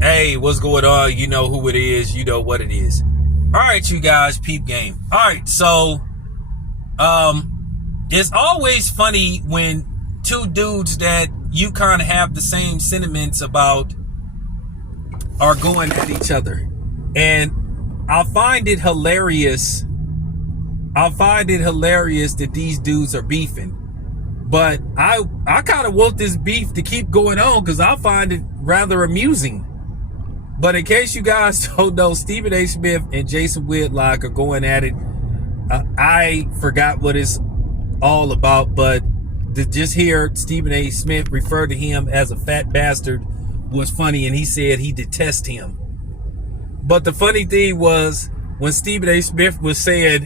Hey, what's going on? You know who it is. You know what it is. All right, you guys, peep game. All right, so it's always funny when two dudes that you kind of have the same sentiments about are going at each other. And I find it hilarious. That these dudes are beefing. But I kind of want this beef to keep going on because I find it rather amusing. But in case you guys don't know, Stephen A. Smith and Jason Whitlock are going at it. I forgot what it's all about, but to just hear Stephen A. Smith refer to him as a fat bastard was funny, and he said he detests him. But the funny thing was when Stephen A. Smith was saying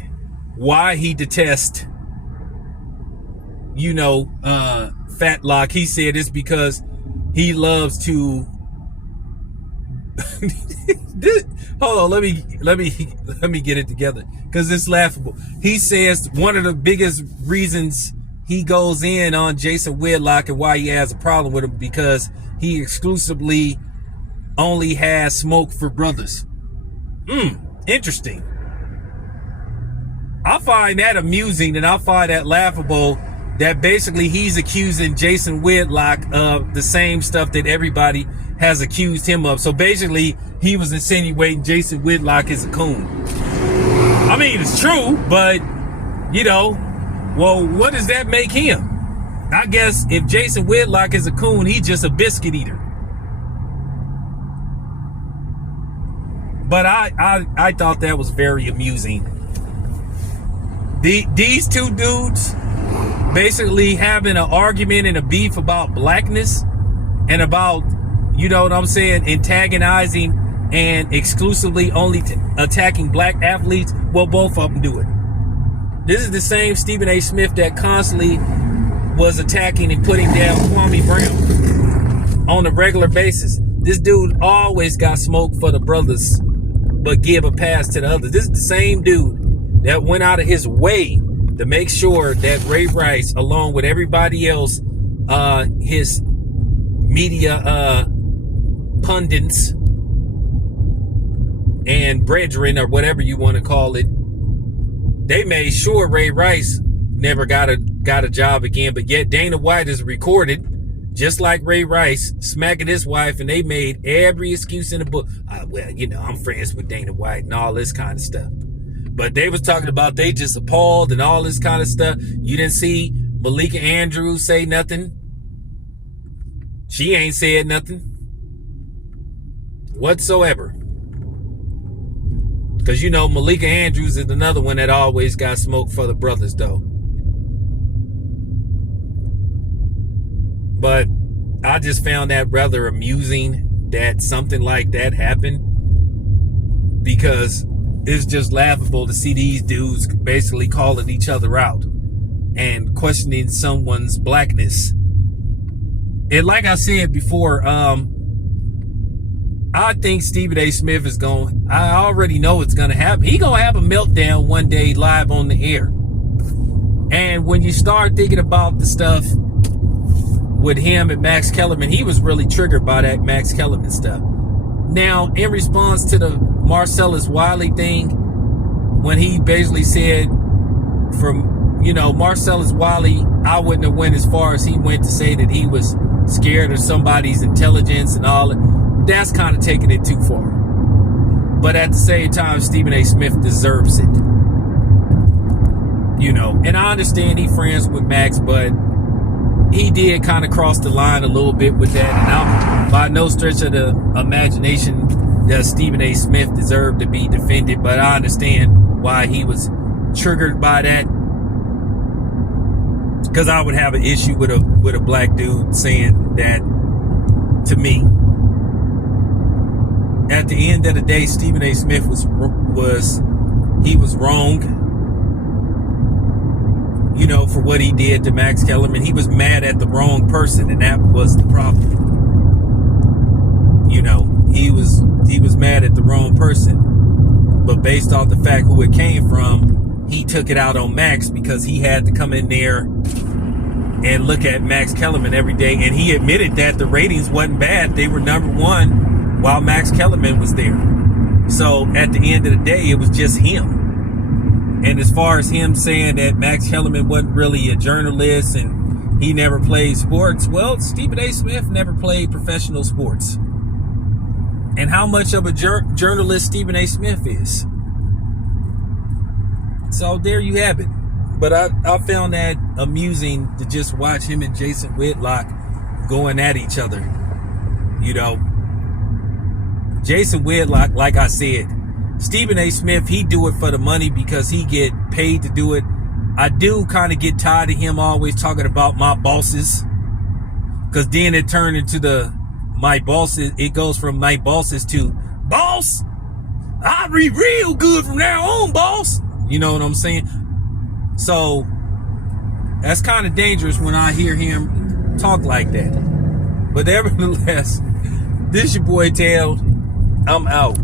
why he detests, Fatlock, he said it's because he loves to hold on, let me get it together because it's laughable. He says one of the biggest reasons he goes in on Jason Whitlock and why he has a problem with him because he exclusively only has smoke for brothers. Interesting. I find that amusing and I find that laughable that basically he's accusing Jason Whitlock of the same stuff that everybody has accused him of. So basically, he was insinuating Jason Whitlock is a coon. I mean, it's true, but, well, what does that make him? I guess if Jason Whitlock is a coon, he's just a biscuit eater. But I thought that was very amusing. These two dudes basically having an argument and a beef about blackness and about, antagonizing and exclusively only attacking black athletes. Well, both of them do it. This is the same Stephen A. Smith that constantly was attacking and putting down Kwame Brown on a regular basis. This dude always got smoke for the brothers, but give a pass to the others. This is the same dude that went out of his way to make sure that Ray Rice, along with everybody else, his media pundits and brethren, or whatever you want to call it, they made sure Ray Rice never got a job again. But yet Dana White is recorded, just like Ray Rice, smacking his wife, and they made every excuse in the book. I'm friends with Dana White and all this kind of stuff. But they was talking about they just appalled and all this kind of stuff. You didn't see Malika Andrews say nothing. She ain't said nothing whatsoever. Because, Malika Andrews is another one that always got smoke for the brothers, though. But I just found that rather amusing that something like that happened, because it's just laughable to see these dudes basically calling each other out and questioning someone's blackness. And like I said before, I think Stephen A. Smith is I already know it's going to happen. He going to have a meltdown one day live on the air. And when you start thinking about the stuff with him and Max Kellerman, he was really triggered by that Max Kellerman stuff. Now, in response to the Marcellus Wiley thing, when he basically said Marcellus Wiley, I wouldn't have went as far as he went to say that he was scared of somebody's intelligence and all that. That's kind of taking it too far. But at the same time, Stephen A. Smith deserves it. And I understand he friends with Max, but he did kind of cross the line a little bit with that. And I'm by no stretch of the imagination that Stephen A. Smith deserved to be defended, but I understand why he was triggered by that. Because I would have an issue with a black dude saying that to me. At the end of the day, Stephen A. Smith was wrong, for what he did to Max Kellerman. He was mad at the wrong person, and that was the problem. He was mad at the wrong person, but based off the fact who it came from, he took it out on Max because he had to come in there and look at Max Kellerman every day, and he admitted that the ratings wasn't bad. They were number one while Max Kellerman was there. So at the end of the day, it was just him. And as far as him saying that Max Kellerman wasn't really a journalist and he never played sports, well, Stephen A. Smith never played professional sports. And how much of a journalist Stephen A. Smith is. So there you have it. But I found that amusing to just watch him and Jason Whitlock going at each other. You know, Jason Whitlock, like I said, Stephen A. Smith, he do it for the money because he get paid to do it. I do kind of get tired of him always talking about my bosses, because then it turned into my bosses. It goes from my bosses to boss. I'll be real good from now on, boss. You know what I'm saying? So that's kind of dangerous when I hear him talk like that. But nevertheless, this your boy Tail. I'm out.